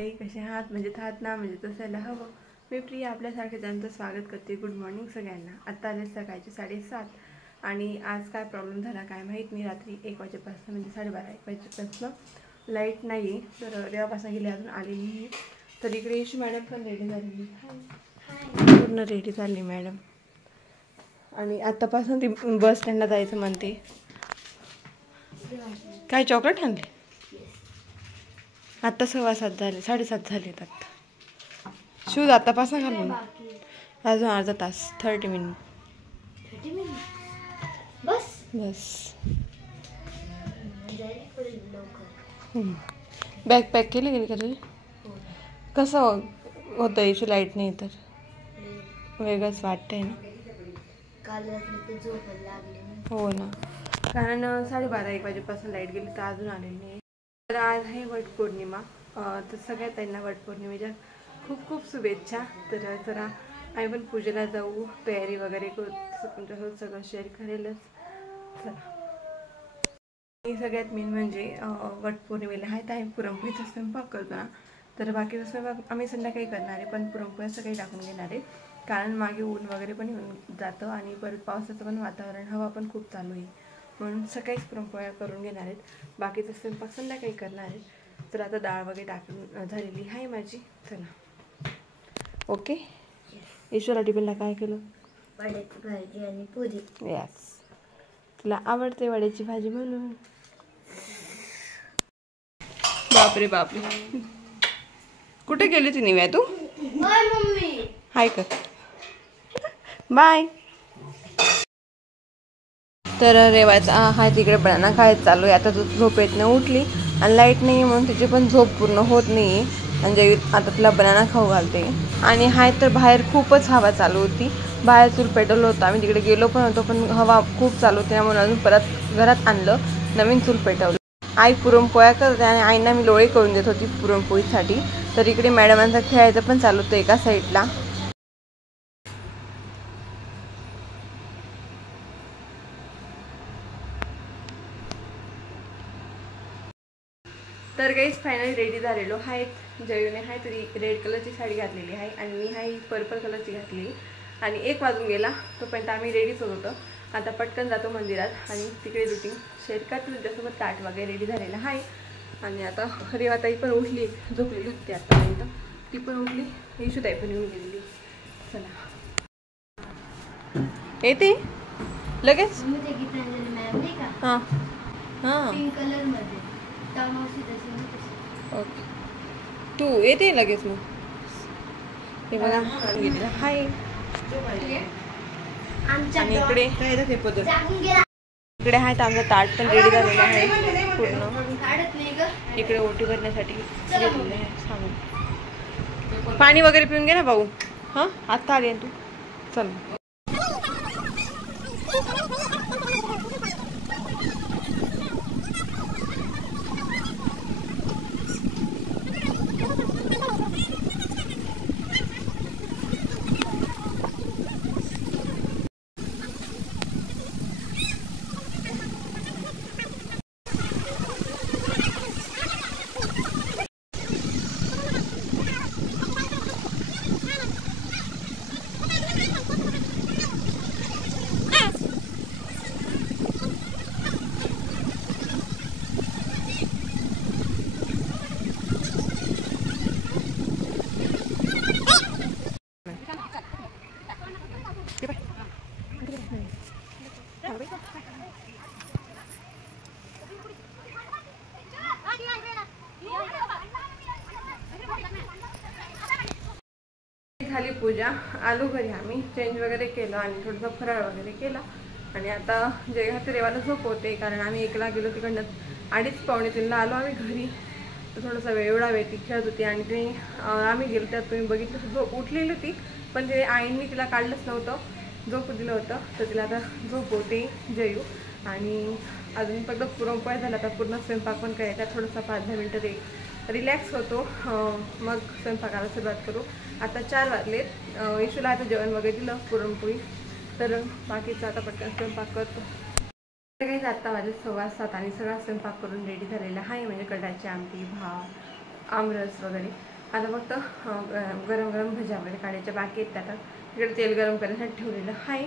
कसे आहात? म्हणजे आहात ना, म्हणजे तसायला हवं. मी प्रिया आपल्यासारखे त्यांचं स्वागत करते. गुड मॉर्निंग सगळ्यांना. आत्ता आले सकाळचे 7:30 आणि आज काय प्रॉब्लेम झाला काय माहीत नाही. रात्री 1 वाजेपासून म्हणजे 12:30-1 वाजेपासून लाईट नाही आहे. तर तेव्हापासून गेली अजून आलेली नाही. तर इकडे यशू मॅडम पण रेडी झालेली, पूर्ण रेडी झाली मॅडम. आणि आत्तापासून ती बस स्टँडला जायचं म्हणते. काय चॉकलेट आणली? आत्ता 6:15 झाले, 7:30 झालेत आत्ता. शूज आत्तापासून घालून अजून अर्धा तास, 30 मिनिट बस. बॅग पॅक केली गेली का तुझी? कसं होतं इशू लाईट नाही तर वेगळंच वाटतंय ना. हो ना, कारण 12:30-1 वाजेपासून लाईट गेली तर अजून आलेली नाही. तर आज आहे वटपौर्णिमा. तर सगळ्यात त्यांना वटपौर्णिमेच्या खूप खूप शुभेच्छा. तर जरा आम्ही पण पूजेला जाऊ, तयारी वगैरे करू, तुमच्यासोबत सगळं शेअर करेलच. चला, सगळ्यात मेन म्हणजे वटपौर्णिमेला आहे तर आम्ही पुरणपोळीचा स्वयंपाक करतो ना. तर बाकीचा स्वयंपाक आम्ही संध्याकाळी करणार आहे, पण पुरणपोळ्या सगळी टाकून घेणार आहे. कारण मागे ऊन वगैरे पण येऊन जातं आणि परत पावसाचं पण वातावरण, हवा पण खूप चालू आहे, म्हणून सकाळीच पुरणपोळ्या करून घेणार आहेत. बाकीचा स्वयंपाक संध्याकाळी करणार आहेत. तर आता डाळ वगैरे टाकून झालेली आहे माझी. चला, ओके. ईश्वरा टिफिनला काय केलं? वड्याची भाजी आणि पुरी. यस, तुला आवडते वड्याची भाजी म्हणून. बापरे बापरे, कुठे गेली होती निव्या तू? हाय कर, बाय. तर रेवाचा हा तिकडे बनाना खायचं चालू आहे. आता तू झोपेतनं उठली आणि लाईट नाही म्हणून तिची पण झोप पूर्ण होत नाही. म्हणजे आता तुला बनाना खाऊ घालते. आणि हाय तर बाहेर खूपच हवा चालू होती. बाहेर चूल पेटवलं होतं, आम्ही तिकडे गेलो पण होतो, पण हवा खूप चालू होती म्हणून अजून परत घरात आणलं, नवीन चूल पेटवलं. आई पुरणपोळ्या करते आणि आईंना मी लोळे करून देत होती पुरणपोळीसाठी. तर इकडे मॅडमांचा खेळायचं पण चालू होतं एका साईडला. तर काहीच फायनली रेडी झालेलो आहे. जयूने आहे तरी रेड कलरची साडी घातलेली आहे आणि मी आहे पर्पल कलरची घातलेली. आणि 1 वाजून गेला तोपर्यंत आम्ही रेडीच होत होतो. आता पटकन जातो मंदिरात आणि तिकडे रुटीन शेअर करते तुझ्यासोबत. ताट वगैरे रेडी झालेलं आहे. आणि आता रेवाताई पण उठली, झोपलेली होती आतापर्यंत, ती पण उठली. यशूताई पण येऊन गेलेली. चला, येते लगेच. हां हां, ओके, तू येते लगेच मग. हे बघा गेलेला हाय. आणि इकडे इकडे आहे तर आमचं ताट पण रेडी झालेलं आहे पूर्ण. इकडे ओटी भरण्यासाठी घेतलेलं आहे सामान. पाणी वगैरे पिऊन घे ना भाऊ. हां, आत्ता आली तू. चल, झाली पूजा. आलो घरी, आम्ही चेंज वगैरे केलं आणि थोडंसं फराळ वगैरे केला. आणि आता जे हाती रेवाला झोप होते, कारण आम्ही 1ला गेलो तिकडनं 2:30-2:45 आलो आम्ही घरी. तर थोडासा एवढा वेळ ती खेळत होती आणि ते आम्ही गेलो त्यात तुम्ही बघितलं झोप उठलेली होती, पण ते आईंनी तिला काढलंच नव्हतं, झोप दिलं होतं. तर तिला आता झोप होते जयू. आणि अजून फक्त पुरणपोळ्या झाला, आता पूर्ण स्वयंपाक पण करायचा. थोडंसं 5-10 मिनटं रिलॅक्स होतो, मग स्वयंपाकाला सुरुवात करू. आता 4 वाजलेत. यशूला आता जेवण वगैरे दिलं पुरणपोळी. तर बाकीचं आता पटकन स्वयंपाक करतो. काही आत्ता वाजले 6:15 आणि सगळा स्वयंपाक करून रेडी झालेला आहे. म्हणजे कटाची आमटी, भात, आमरस वगैरे. आता फक्त गरम गरम भज्या वगैरे काढायच्या बाकी आहेत. आता तिकडे तेल गरम करण्यासाठी ठेवलेलं आहे.